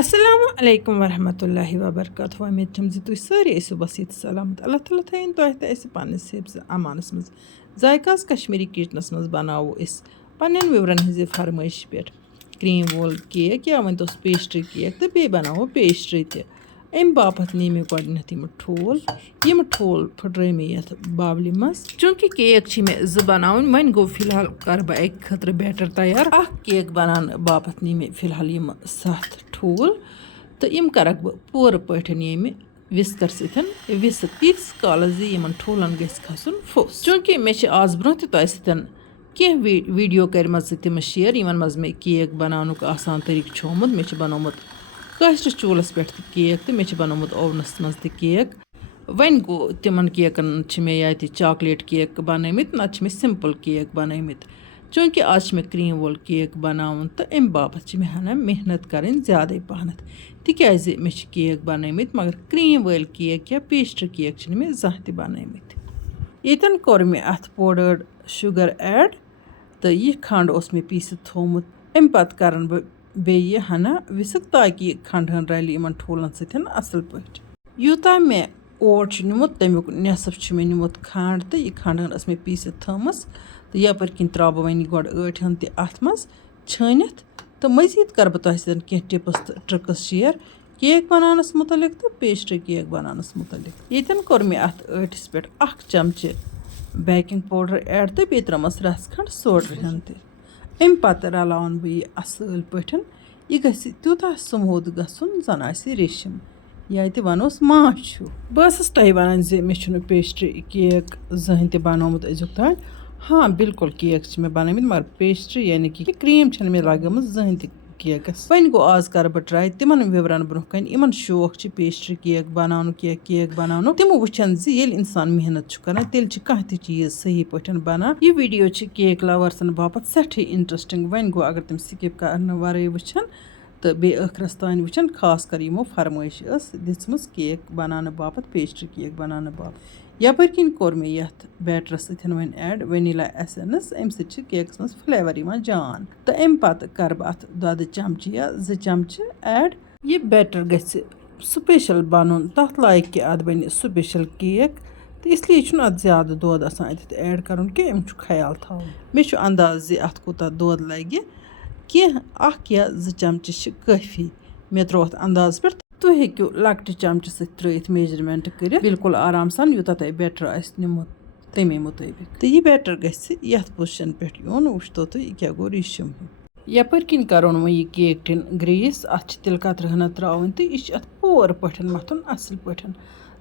Assalamu alaikum warahmatullahi wabarakatuh. Umeed छम जी तुम सारी ऐसो बसीत सलामत अल्लाह ताला थैन तो ऐसे पानस हिफ्ज़ अमानस मज जायकास कश्मीरी किचनस मज बनावो इस पन्न विवरण हज फरमाइश पे क्रीम वोल केक या वन तोस पेस्ट्री केक तो बे बनावो पेस्ट्री ते अम बापत नी मे गोडनथ यम ठोल फुट्रे मे यथ बावली मज चूंकि केक मे ज बनावन वन गो फिलहाल कर बह एक खतर बैटर तैयार केक बनान बापत नी मे फिलहाल यम 7 ठूल तो यम करक बह पूर पठन ये विस्कर सतन विसक तीस काल इन ठूलन गसन फोस चूंकि मे आज ब्रोह तह सतन कह वीडियो कर तम शेयर इन मज मे केक बनानुक आसान तरीक छोमुत मे बनोमुत कशर चूलस पे केक तो मे बनोमुत ओवनस मज केक वन गो तिमन केकन मे या चॉकलेट केक बनमित नत मे सिंपल केक बनमित चूंकि आज मे क्रीम वोल केक बनावन तो अम बापत मे हना मेहनत करें ज़्यादा पहनत तिकाज मे केक बनमित मगर क्रीम वोल केक या पेस्ट्री केक मे जह बनमित यतन कोर मे अथ पाउडर्ड शुगर ऐड तो यह खंड उस मे पीसित थोमुत अम पत करन बे हना विसक ताकि खंड हन रलि इन ठूलन सतन असल पट यूता मे ओट निमुत तमुक नेसफ मे निमुत खंड तो यह खंड हन मे पीसित थमस तो यपर किन त्रा बह वन गोड ऐठ हन अथ मज छनित तो मजीद कर बह तह कह टिप्स तो ट्रिक्स शेयर केक बनानस मुतलिक तो पेस्ट्री केक बनानस मुतलिक यतन कोर मे अथ ऐठस पे 1 चमचे बेकिंग पाउडर ऐड तो बे त्रमस रस खंड सोडर हन अम पत रलावन बह यह असल पठन यह गस तूता स्मूथ गसन जन आसि रेशम या वनोस माछु बस तह वन मे पेस्ट्री केक जहन त बनोमुत अजुक तान हाँ बिल्कुल केक मे बनमित मगर पेस्ट्री यानी कि क्रीम मे लगम जहन त केकस वन गो आज कर बह ट्राई तिमन विवरण ब्रोह कन इन शौक पेस्ट्री केक बनान केक बनान तिम वुचन इंसान मेहनत कर तेल कह चीज सही पे बना यह वीडियो केक लवर्सन बापत सठी इंटरेस्टिंग वन गो अगर तुम स्किप कर वर वुचन तो बे ٲखरस तान वुचन खास कर यमो फरमाइश दिम केक बनाने बापत पेस्ट्री केक बनाने बापत यपर किन कोर मे यथ बैटरस सतन वन ऐड वनीला एसेंस अम सत केकस मज फ्लेवर जान तो अम पत कर बह अथ दोद चमचे या 2 चमचे ऐड यह बैटर गछ स्पेशल बनन तथ लायक कि अद बन स्पेशल केक तो इसलिए अत ज्यादा दोद अत ऐड कर अम ख्याल थो मे अंदाज अत कोता दोद लगे कह या 2 चमचे काफी मे त्रो अत अंदाज पे तुम हेक्यू लकट चमचे सत मेजरमेंट कर बिल्कुल आराम सान यूता तह बैटर आस निमुत तमे मुताबिक तो यह बैटर गछ यथ पोजिशन पे यून वुचतो तुम यह क्या गो रिशम यपर किन करोन वो यह केक टिन ग्रीस अत तिल कतर हना त्रावन तो यह अत पूर पे मथुन असल पे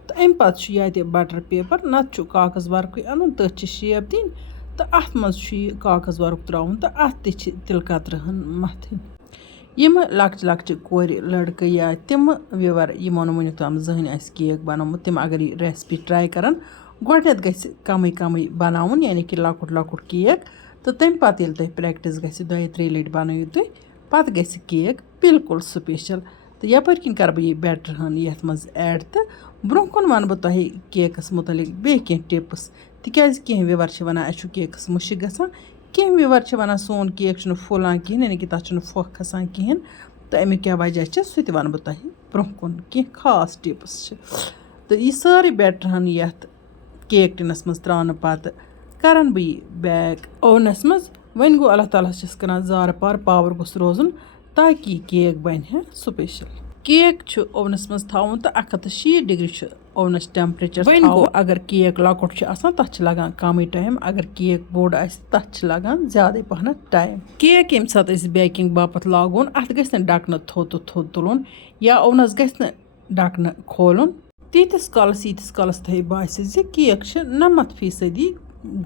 तो अम पत ये बटर पेपर नत कागज वर्क अन तथ शेप दिन तो अत मज कागज वर्क त्रावन तो अत तिल कतर हन मथन यम लकच लकच कोर लड़क या तिम व्यूवर यमन वन तम जहन केक बनोमुत तिम अगर यह रेसिपी ट्राई कर गोडनेथ गछ कम कम बनावन यानी कि लकुट लकुट केक तो तम पत ये तुम प्रैक्टिस गछ 2-3 लट बनू तुम पत गछ केक बिल्कुल स्पेशल तो यपर किन कर बह बैटर हन यथ मज ऐड तो ब्रोह कुन वन बह तुह केकस मुतलिक बे कह टिप्स तिकाज कह व्यूवर वन केकस मुश्क गसान कह व्यूवर वन सोन केक फुलान कहें यानी कि तथ फोख खसान कहें तो अमुक क्या वजह सह वन बह तुह ब्रोह कुन कह खास टिप्स तो यह सारी बैटर हन यथ केक टिनस मज त्रान पत करन बह बैक ओवनस मज वन गो अल्लाह ताला कर जार पार पावर गोस रोजन ताकि केक बन स्पेशल केक ओवनस मज थवन तो 160 डिग्री ओवनस टेम्परेचर वन गो अगर केक लकुट तथ लगान कम टाइम अगर केक बोड़ तथ लगान ज्यादा पहन टाइम केक यम सात बेकिंग बापत लागोन अत गछ ढकन थोद थोद तुलन या ओवनस गछ ढकन खोलन तीस कालस तह बास केक 90%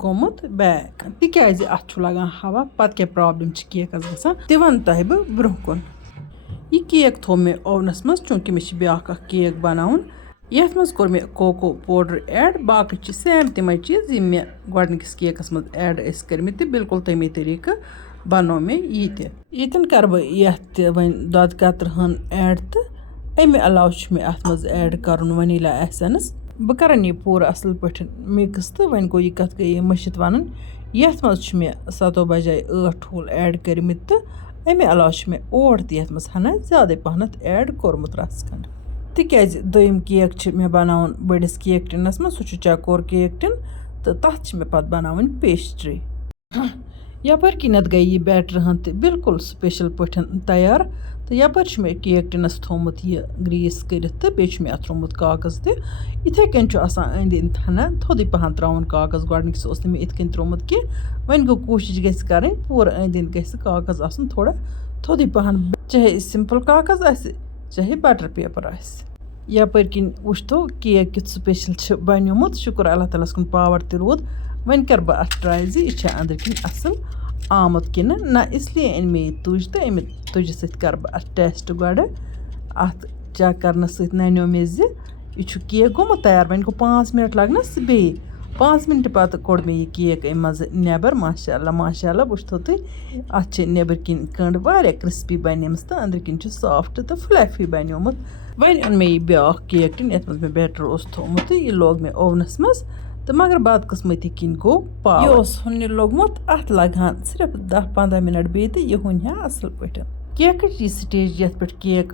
गोमुत बैक तिकाज अत लगान हवा पत क्या प्रॉब्लम केकस गसान तह वन तह बह ब्रोह कुन यह केक थो मे ओवनस मज चूंकि मे ब्या केक बनावन यथ मज कोर मे कोको पाउडर ऐड बाकी सेम तमे चीज मे गोडनिकस केकस मज ऐड कर्मित बिल्कुल तमे तरीक बनो मे यतन कर बह यथ वन दोद कतर हन ऐड तो अमे अलाव मे अत मज ऐड कर वनीला एसेंस बह करन यह पूरा असल पे मिक्स तो वन गो यह कत गई मशित वन यथ मज मे 7 बजाय 8 ठूल ऐड कर्मित तो अमे अलावा छ मे ओट ति यथ मस हना ज्यादा पहनत ऐड कोरमुत रस खंड तिक्याज दोयम केक छ मे बनावन बड़िस केक टिनस मस सु छ चकोर केक टिन तो तथ छ मे पत बनावन पेस्ट्री यपर किनत गई ये बैटर हन तो बिल्कुल स्पेशल पठन तैयार तो यपर छ मे केक टिनस थोमुत ये ग्रीस करित तो बे छ मे अथ रोमुत कागज ते इथे कन छ आसान अंद अंद थना थोड़ी पहन त्रावन कागज गडनिक ओस मे इत कन त्रोमुत कि वन गो कोशिश गस करन पूरा अंद अंद गस कागज आसन थोड़ा थोड़ी पहन चाहे सिंपल कागज आसे चाहे बटर पेपर आसे यपर किन वुच तो केक कित स्पेशल छ बनोमुत शुक्र अल्लाह ताला कुन पावर ते रोद वन कर बह अथ ट्राई जी यह अंदर किन असल आमुत कि ना इसलिए अन मे तुज तो अमे तुज सत कर बह अथ टेस्ट गड अथ चेक करने सत नन्यो मे जी यह केक गोमुत तैयार वन गो 5 मिनट लगनस बे 5 मिनट पत कोड़ मे यह केक अम मज नेबर माशाअल्लाह वुच तो तुम अथ नेबर किन कंड वारिया क्रिस्पी बनेमस तो अंदर किन सॉफ्ट तो फ्लफी बनोमुत वन ओन मे यह ब्याख केक टिन यथ मज मे बैटर ओस थोमुत यह लोग मे ओवनस मज तो मगर बदकिस्मती किन गो पावर यह हुन लोगमुत अथ लगहान सिर्फ 10-15 मिनट बे तो यह हुन असल पट केक यह स्टेज यथ पे केक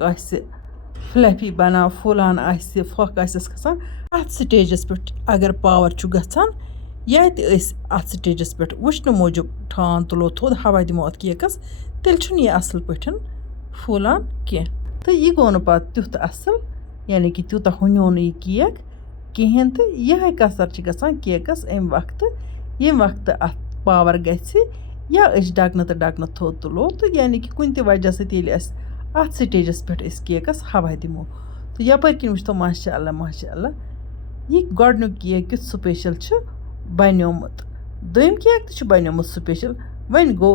फ्लफी बना फुलान फोक खसान अथ स्टेजस पे अगर पावर गसान या अथ स्टेजस पे वुचन मूजूब ठान तुलो थोद हवा दिमो अथ केकस तेल यह असल पट फुलान कह तो यह गो न पत तुथ असल यानी कि तूत हुनो यह केक कहें तो यह कसर गसान केकस अम वक्त अथ पावर गि या डकन तो डकन थोद तुलो तो यानी कि कुन वजह सत अथ स्टेजस पे केकस हवा दिमो तो यपर किन वो माशाअल्लाह यह गडनुक केक कित स्पेशल बनोमुत दोम केक तो बनोमुत स्पेशल वन गो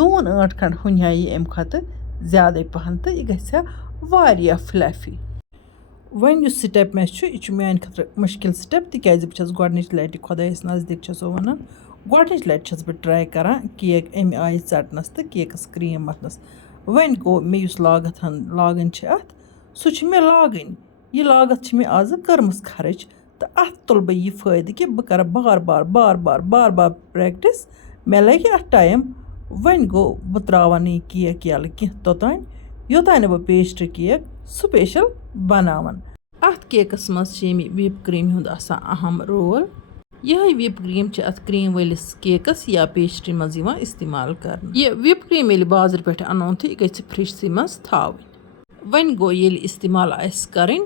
2 8 खंड हुन यह अम खत ज्यादा पहन तो यह गया फ्लफी वन स्टेप मे यह मान खतर मुश्किल स्टेप तिकाज बस गडनिच लटि खुदायस नजदीक वन गडनिच लटि बह ट्राई करान केक अमे आय चटनस तो केकस क्रीम मथनस वन गो मे लागत लागन अथ सह मे लागन यह लागत मे आज कर्मस खर्च तो अथ तुल बह यह फायदे कि बह कर बार बार प्रैक्टिस मे लगे अथ टाइम वन गो बह त्रावन यह केक यल कह तोतान योतान बह पेस्ट्री केक स्पेशल बनावन अथ केकस मज व्हिप क्रीम हुंद आसान अहम रोल यह व्हिप क्रीम अथ क्रीम वलिस केकस या पेस्ट्री मज इस्तेमाल कर यह व्हिप क्रीम ये बाजार पे अनोन तो यह गई फ्रिज मज थावन वन गो ये इस्तेमाल आस करें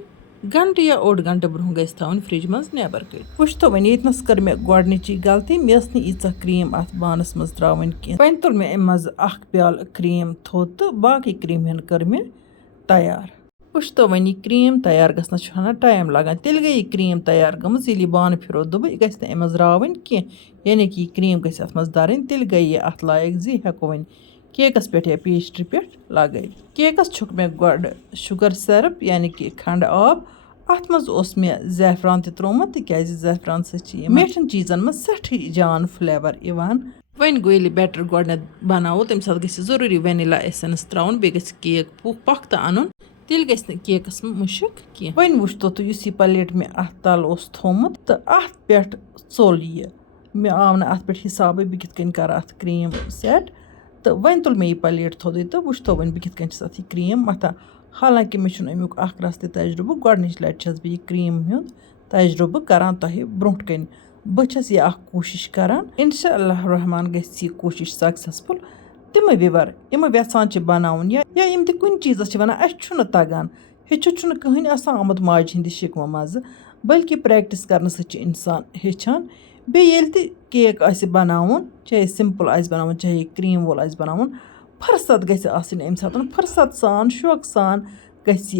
घंटे या 8 घंटे ब्रोह गई थावन फ्रिज मज नेबर कर वुच तो वन यतनस कर मे गडनिची गलती मे नीचा क्रीम अथ बानस मज त्रावन कह वन तुल मे अम मज प्याल क्रीम थोद तो बाकी क्रीम हन कर मे तैयार वुच तो वन यह क्रीम तैयार गसनस हना टाइम लगान तेल गई क्रीम तैयार गमज ये बान फिरो दोब यह गस अम मज रावन कह यानी कि क्रीम गस अथ मज दरन तेल गई यह अथ लायक जी हेको वन केकस पे या पेस्ट्री पे लगे केकस छुक मे गड शुगर सिरप यानी कि खंड आब अथ मज मे ज़ैफ़रान त्रोमुत तिकाज ज़ैफ़रान सह मीठन चीज़न मज सठी जान फ्लेवर इवान वन गो ये बैटर गड बनावो तम साथ गि जरूरी वनीला एसेंस त्राउन बे गस केक पख्त अन तेल गस केकस मुश्क कह वन वुच तो इस यह प्लेट मे अथ तल थोमुत तो अथ पे चोल यह मे आव न अथ पे हिसाब बह कित कर अथ क्रीम सेट तो वन तुल मे यह प्लेट थोद तो वुच तो वन बह कित अथ क्रीम मथा हालांकि मे अमुक रस तजुर्बे गडनिच लटि बह यह क्रीम हुंद तजुर्बे करान तह ब्रोह कन बस यह कोशिश करान इंशाअल्लाह रहमान गस यह कोशिश सक्सेसफुल तिम विवर यम यसान बनावन या यम त कुन चीज़स वन अस तगान हेचु कहीं आमुत माज हंद शिकव मज बल्कि प्रैक्टिस कर इंसान हेचान बे केक बनावन चाहे सिंपल बनावन चाहे क्रीम वोल बनावन फुर्सत गम सात फुर्सत सान शौक सान गस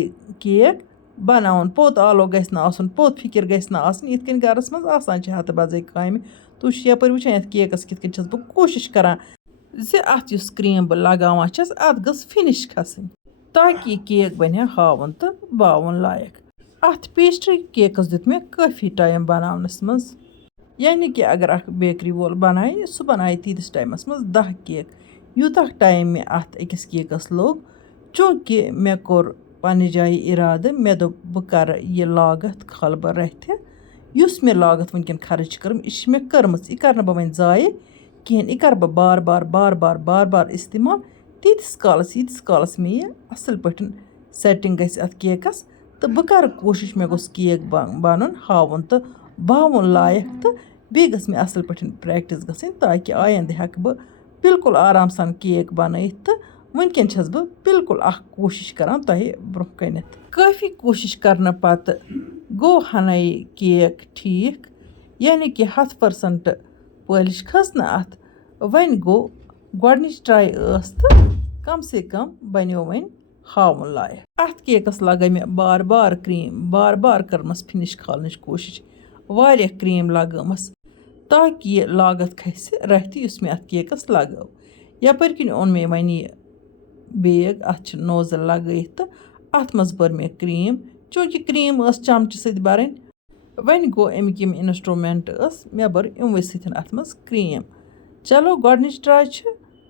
केक बनावन पोत आलो गसन पोत फिक्र गसन इत कन गरस मज आसान हत बजे काम तुम यपर वुचान ये केकस कित बह कोशिश करान जे अथ क्रीम बह लगावान अथ गस फिनिश खसन ताकि केक बन हावन तो बावन लायक अथ पेस्ट्री केकस दुत मे काफ़ी टाइम बनावनस मज यानी कि अगर अख बेकरी वोल बनाए सह बनाए तीस टाइमस मज 10 केक यूत टाइम मे अथ अकिस केकस लोग चूँकि मे कोर पन्ने जाय इराद मे दोप बह कर यह लागत खल बह रथ युस मे लागत वनकन खर्च करम यह मे कर्मच यह कर बह वन जाय कहें यह कर बह बार बार इस्तेमाल تیٖتِس کالَس مےٚ یہِ اَصٕل پٲٹھۍ سٮ۪ٹِنٛگ گژھِ اَتھ کیکَس تہٕ بہٕ کَرٕ کوٗشِش مےٚ گوٚژھ کیک بَنُن ہاوُن تہٕ باوُن لایق تہٕ بیٚیہِ گٔژھ مےٚ اَصٕل پٲٹھۍ پرٛٮ۪کٹِس گژھٕنۍ تاکہِ آیندٕ ہٮ۪کہٕ بہٕ بِلکُل آرام سان کیک بَنٲیِتھ تہٕ وٕنۍکٮ۪ن چھَس بہٕ بِلکُل اَکھ کوٗشِش کَران تۄہہِ برٛونٛہہ کَنٮ۪تھ کٲفی کوٗشِش کَرنہٕ پَتہٕ گوٚو ہَنا یہِ کیک ٹھیٖک یعنی کہِ 100% پٲلِش کھٔژ نہٕ اَتھ وۄنۍ گوٚو گۄڈنِچ ٹرٛاے ٲس تہٕ کَم سے کَم بَنیو وۄنۍ ہاوُن لایق اَتھ کیکَس لَگٲے مےٚ بار کرٛیٖم بار کٔرمَس فِنِش کھالنٕچ کوٗشِش واریاہ کرٛیٖم لگٲومَس تاکہِ یہِ لاگَتھ کھسہِ رَتھِ یُس مےٚ اَتھ کیکَس لگٲو یَپٲرۍ کِنۍ اوٚن مےٚ وۄنۍ یہِ بیگ اَتھ چھِ نوزٕل لگٲیِتھ تہٕ اَتھ منٛز بٔر مےٚ کرٛیٖم چوٗنٛکہِ کرٛیٖم ٲس چَمچہِ سۭتۍ بَرٕنۍ وۄنۍ گوٚو اَمِکۍ یِم اِنَسٹرٛوٗمٮ۪نٛٹ ٲس مےٚ بٔر یِموٕے سۭتۍ اَتھ منٛز کرٛیٖم چلو گۄڈنِچ ٹرٛاے چھِ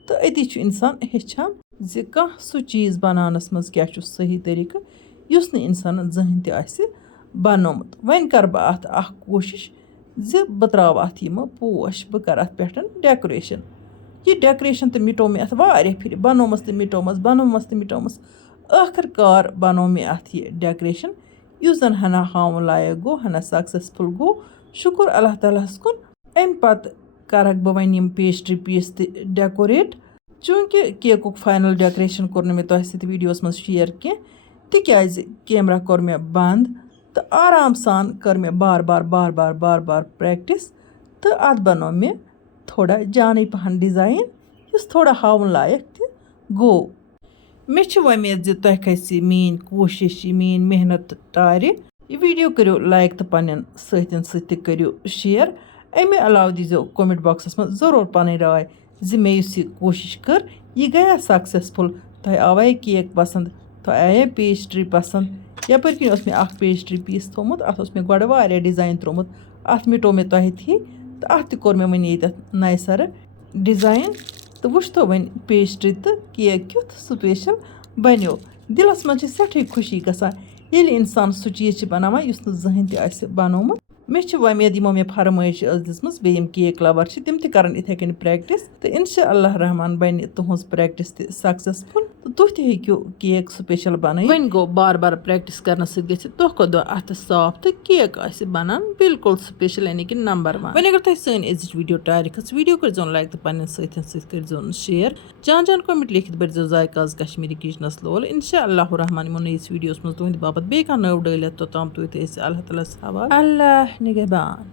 تہٕ أتی چھُ اِنسان ہیٚچھان زِ کانٛہہ سُہ چیٖز بَناونَس منٛز کیٛاہ چھُ صحیح طریٖقہٕ یُس نہٕ اِنسانَن زٕہٕنۍ تہِ آسہِ بَنومُت وۄنۍ کَرٕ بہٕ اَتھ اَکھ کوٗشِش زِ بہٕ ترٛاوٕ اَتھ یِمہٕ پوش بہٕ کَرٕ اَتھ پٮ۪ٹھ ڈٮ۪کُریشَن یہِ ڈٮ۪کُریشَن تہٕ مِٹو مےٚ اَتھ واریاہ پھِرِ بَنومَس تہٕ مِٹومَس ٲخٕر کار بَنوو مےٚ اَتھ یہِ ڈٮ۪کُریشَن یُس زَن ہَنا ہاوُن لایق گوٚو ہَنا سَکسَسفُل گوٚو شُکُر اللہ تعالیٰ ہَس کُن اَمہِ پَتہٕ کَرَکھ بہٕ وۄنۍ یِم پیسٹری پیٖس تہِ ڈٮ۪کوریٹ چوٗنٛکہِ کیکُک فاینَل ڈٮ۪کُریشَن کوٚر نہٕ مےٚ تۄہہِ سۭتۍ ویٖڈیوَس منٛز شِیَر کینٛہہ تِکیٛازِ کیمرا کوٚر مےٚ بنٛد تہٕ آرام سان کٔر مےٚ بار بار پرٛٮ۪کٹِس تہٕ اَتھ بَنوو مےٚ تھوڑا جانٕے پَہَن ڈِزایِن یُس تھوڑا ہاوُن لایق تہِ گوٚو مےٚ چھِ وۄمید زِ تۄہہِ کھسہِ میٛٲنۍ کوٗشِش یہِ میٛٲنۍ محنت ٹارِ یہِ ویٖڈیو کٔرِو لایک تہٕ پنٛنٮ۪ن سۭتۍ تہِ کٔرِو شِیَر اَمہِ علاوٕ دیٖزیو کومٮ۪نٛٹ باکسَس منٛز ضروٗر پَنٕنۍ راے زِ مےٚ یُس یہِ کوٗشِش کٔر یہِ گٔیا سَکسَسفُل تۄہہِ آوا یہِ کیک پَسنٛد تۄہہِ آیا پیسٹری پَسنٛد یَپٲرۍ کِنۍ اوس مےٚ اَکھ پیسٹری پیٖس تھوٚمُت اَتھ اوس مےٚ گۄڈٕ واریاہ ڈِزایِن ترٛوومُت اَتھ مِٹو مےٚ تۄہہِ تھی تہٕ اَتھ تہِ کوٚر مےٚ وٕنہِ ییٚتٮ۪تھ نَیہِ سَرٕ ڈِزایِن تہٕ وٕچھتو وۄنۍ پیسٹری تہٕ کیک کیُتھ سُپیشَل بَنیو دِلَس منٛز چھِ سٮ۪ٹھٕے خوشی گژھان ییٚلہِ اِنسان سُہ چیٖز چھِ بَناوان یُس نہٕ زٕہٕنۍ تہِ آسہِ بَنومُت مےٚ چھِ وۄمید یِمو مےٚ فرمٲیش ٲس دِژمٕژ بیٚیہِ یِم کیک لَوَر چھِ تِم تہِ کَرَن یِتھَے کٔنۍ پرٛٮ۪کٹِس تہٕ اِنشاء اللہ رحمان بَنہِ تُہٕنٛز پرٛٮ۪کٹِس تہِ سَکسَسفُل تہٕ تُہۍ تہِ ہیٚکِو کیک سُپیشَل بَنٲیِتھ وۄنۍ گوٚو بار پرٛٮ۪کٹِس کَرنہٕ سۭتۍ گژھِ دۄہ کھۄتہٕ دۄہ اَتھٕ صاف تہٕ کیک آسہِ بَنان بِلکُل سُپیشَل یعنی کہِ نمبر 1 وۄنۍ اگر تۄہہِ سٲنۍ أزِچ ویٖڈیو ٹارِ کھٔژ ویٖڈیو کٔرۍزیون لایک تہٕ پنٛنٮ۪ن سۭتۍ کٔرۍزیون شِیَر جان کومٮ۪نٛٹ لیکھِتھ بٔرۍزیو ذایقاز کشمیٖری کِچنَس لول اِنشاء اللہ رحمان یِمو نٔیِس ویٖڈیوَس منٛز تُہٕنٛدِ باپتھ بیٚیہِ کانٛہہ نٔو ڈٲلِتھ توٚتام تُہۍ تہِ ٲسِو اللہ تعالیٰ ہَس حوالہٕ اللہ نِگہبان